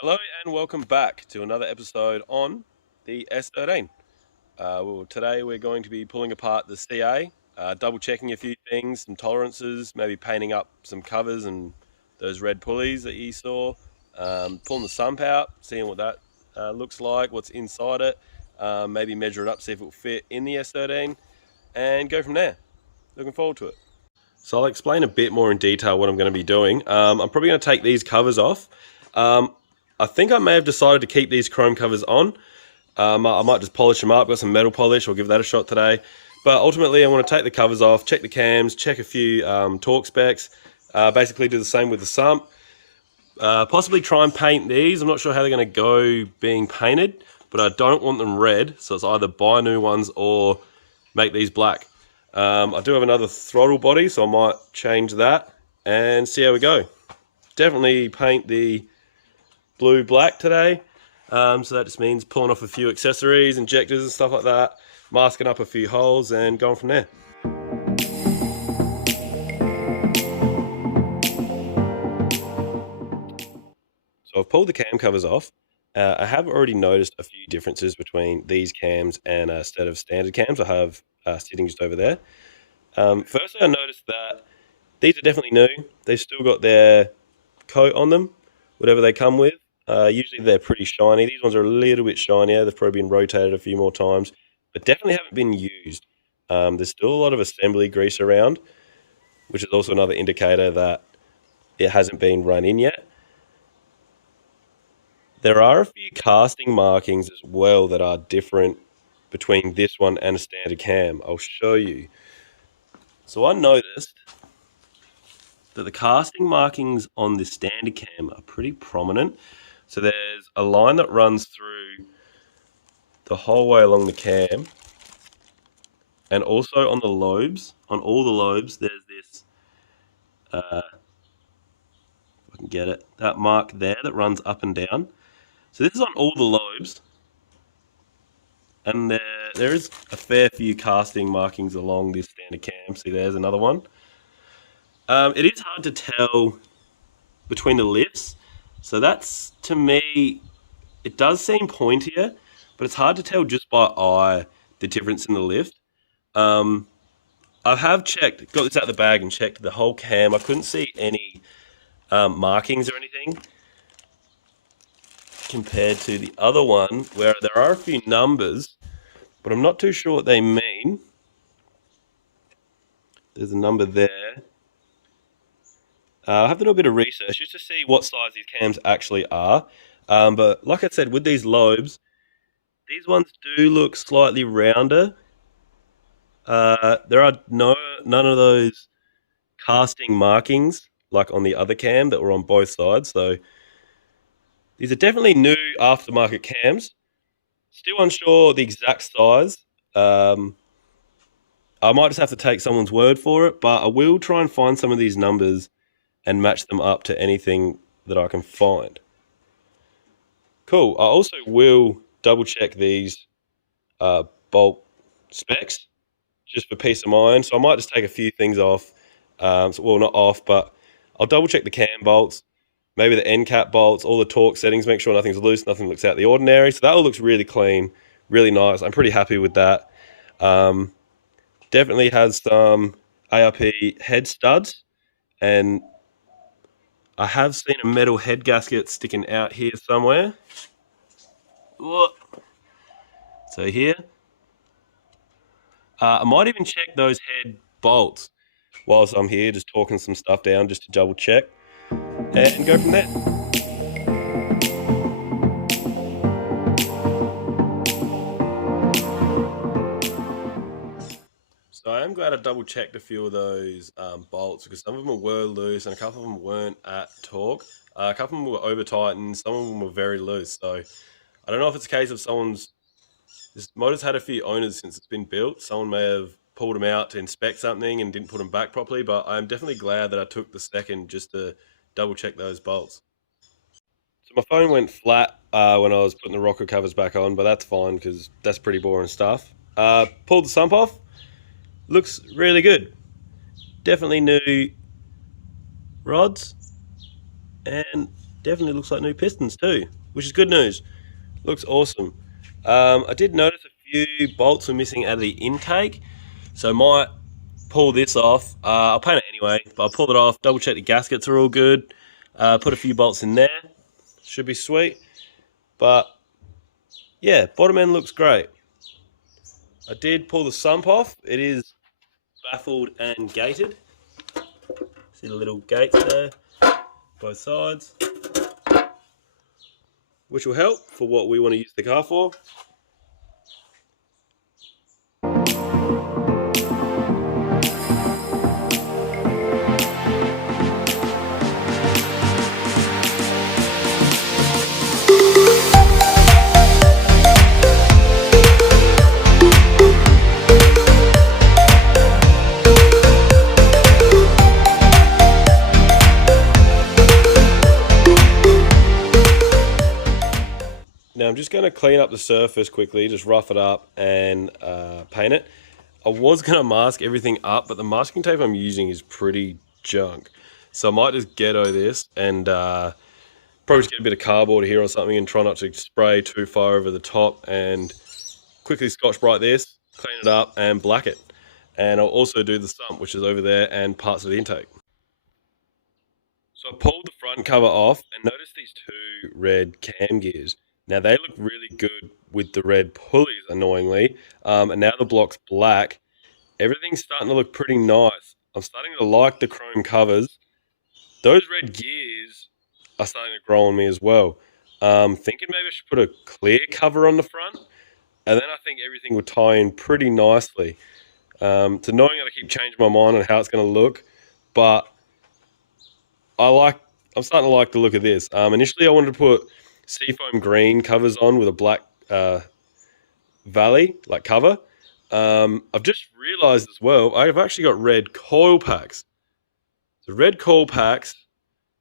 Hello and welcome back to another episode on the S13. Today we're going to be pulling apart the CA, double checking a few things, some tolerances, maybe painting up some covers and those red pulleys that you saw, pulling the sump out, seeing what that looks like, what's inside it, maybe measure it up, see if it will fit in the S13, and go from there. Looking forward to it. So I'll explain a bit more in detail what I'm going to be doing. I'm probably going to take these covers off. Um, I think I may have decided to keep these chrome covers on. I might just polish them up, got some metal polish, I'll give that a shot today. But ultimately I want to take the covers off, check the cams, check a few torque specs, basically do the same with the sump. Possibly try and paint these. I'm not sure how they're going to go being painted, but I don't want them red, so it's either buy new ones or make these black. I do have another throttle body, so I might change that and see how we go. Definitely paint the blue black today. So that just means pulling off a few accessories, injectors and stuff like that, masking up a few holes and going from there. So I've pulled the cam covers off. I have already noticed a few differences between these cams and a set of standard cams I have sitting just over there. Firstly, I noticed that these are definitely new. They've still got their coat on them, whatever they come with. Usually they're pretty shiny. These ones are a little bit shinier. They've probably been rotated a few more times, but definitely haven't been used. There's still a lot of assembly grease around, which is also another indicator that it hasn't been run in yet. There are a few casting markings as well that are different between this one and a standard cam. I'll show you. So I noticed that the casting markings on the standard cam are pretty prominent. So there's a line that runs through the whole way along the cam, and also on the lobes, on all the lobes, there's this, if I can get it, that mark there that runs up and down. So this is on all the lobes, and there is a fair few casting markings along this standard cam. See, there's another one. It is hard to tell between the lifts. So that's, to me, it does seem pointier, but it's hard to tell just by eye the difference in the lift. Um, I have checked, got this out of the bag and checked the whole cam. I couldn't see any markings or anything compared to the other one, where there are a few numbers, but I'm not too sure what they mean. There's a number there. I have to do a bit of research just to see what size these cams actually are. But like I said, with these lobes, these ones do look slightly rounder. There are none of those casting markings like on the other cam that were on both sides. So these are definitely new aftermarket cams. Still unsure the exact size. Um, I might just have to take someone's word for it, but I will try and find some of these numbers and match them up to anything that I can find. Cool. I also will double check these bolt specs just for peace of mind. So I might just take a few things off. Well, not off, but I'll double check the cam bolts, maybe the end cap bolts, all the torque settings, make sure nothing's loose, nothing looks out of the ordinary. So that all looks really clean, really nice. I'm pretty happy with that. Um, Definitely has some ARP head studs, and I have seen a metal head gasket sticking out here somewhere. So here, I might even check those head bolts whilst I'm here, just talking some stuff down just to double check and go from there. So I am glad I double checked a few of those bolts because some of them were loose and a couple of them weren't at torque. A couple of them were over tightened, some of them were very loose. So I don't know if it's a case of this motor's had a few owners since it's been built. Someone may have pulled them out to inspect something and didn't put them back properly, but I'm definitely glad that I took the second just to double check those bolts. So my phone went flat when I was putting the rocker covers back on, but that's fine because that's pretty boring stuff. Pulled the sump off. Looks really good. Definitely new rods and definitely looks like new pistons too, which is good news. Looks awesome. I did notice a few bolts were missing out of the intake, so I might pull this off. I'll paint it anyway, but I'll pull it off, double check the gaskets are all good, put a few bolts in there, should be sweet. But yeah, bottom end looks great. I did pull the sump off. It is baffled and gated. See the little gates there, both sides, which will help for what we want to use the car for. Now I'm just going to clean up the surface quickly, just rough it up and paint it. I was going to mask everything up, but the masking tape I'm using is pretty junk. So I might just ghetto this and probably just get a bit of cardboard here or something and try not to spray too far over the top, and quickly Scotch-Brite this, clean it up and black it. And I'll also do the sump, which is over there, and parts of the intake. So I pulled the front cover off and noticed these two red cam gears. Now they look really good with the red pulleys, annoyingly, and now the block's black. Everything's starting to look pretty nice. I'm starting to like the chrome covers. Those red gears are starting to grow on me as well. Thinking maybe I should put a clear cover on the front, and then I think everything will tie in pretty nicely. To knowing that I keep changing my mind on how it's going to look, but I'm starting to like the look of this. Initially I wanted to put seafoam green covers on with a black valley like cover. I've just realized as well, I've actually got red coil packs. So red coil packs,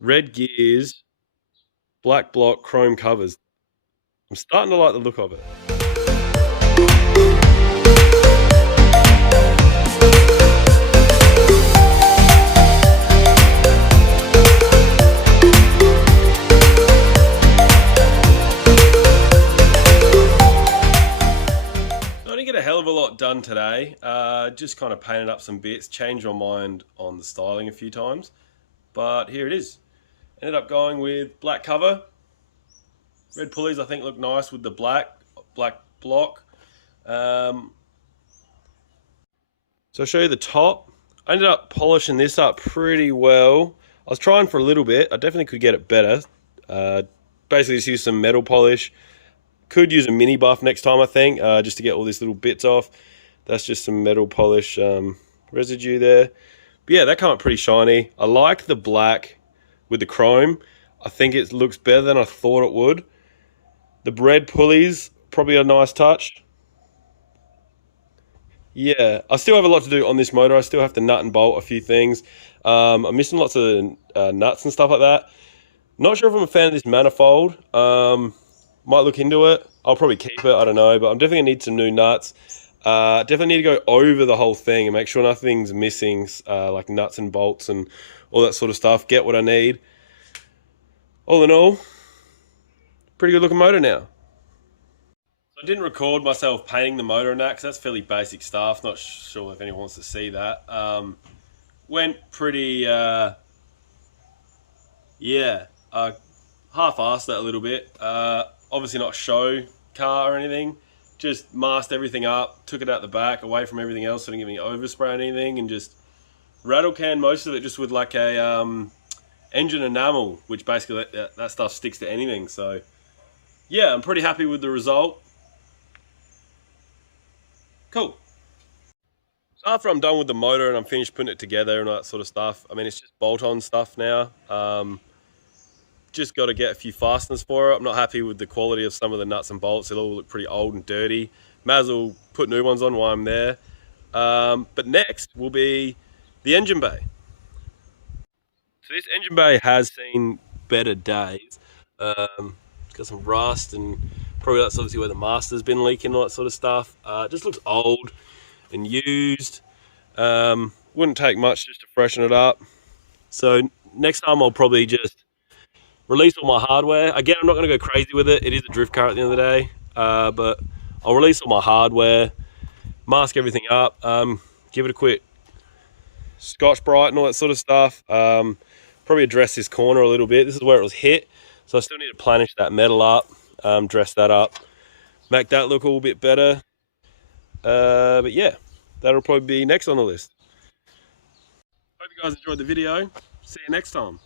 red gears, black block, chrome covers. I'm starting to like the look of it. A hell of a lot done today. Just kind of painted up some bits, changed my mind on the styling a few times, but here it is. Ended up going with black cover. Red pulleys I think look nice with the black block. So I'll show you the top. I ended up polishing this up pretty well. I was trying for a little bit. I definitely could get it better. Basically just use some metal polish. Could use a mini buff next time, I think, just to get all these little bits off. That's just some metal polish residue there. But yeah, that came up pretty shiny. I like the black with the chrome. I think it looks better than I thought it would. The red pulleys, probably a nice touch. Yeah, I still have a lot to do on this motor. I still have to nut and bolt a few things. I'm missing lots of nuts and stuff like that. Not sure if I'm a fan of this manifold. Might look into it. I'll probably keep it, I don't know, but I'm definitely gonna need some new nuts. Definitely need to go over the whole thing and make sure nothing's missing, like nuts and bolts and all that sort of stuff. Get what I need. All in all, pretty good looking motor now. So I didn't record myself painting the motor and that, because that's fairly basic stuff. Not sure if anyone wants to see that. Went pretty, yeah, half-assed that a little bit. Obviously not show car or anything, just masked everything up, took it out the back away from everything else, so I didn't get any overspray or anything, and just rattle can most of it just with like a engine enamel, which basically that stuff sticks to anything. So yeah, I'm pretty happy with the result. Cool. So after I'm done with the motor and I'm finished putting it together and all that sort of stuff, I mean, it's just bolt-on stuff now. Just got to get a few fasteners for it. I'm not happy with the quality of some of the nuts and bolts. They all look pretty old and dirty. May as well put new ones on while I'm there. But next will be the engine bay. So this engine bay has seen better days. It's got some rust, and probably that's obviously where the master's been leaking, all that sort of stuff. It just looks old and used. Wouldn't take much just to freshen it up. So next time I'll probably just release all my hardware. Again, I'm not going to go crazy with it. It is a drift car at the end of the day, but I'll release all my hardware, mask everything up, give it a quick Scotch Brite and all that sort of stuff. Probably address this corner a little bit. This is where it was hit, so I still need to planish that metal up, dress that up, make that look a little bit better. But yeah, that'll probably be next on the list. Hope you guys enjoyed the video. See you next time.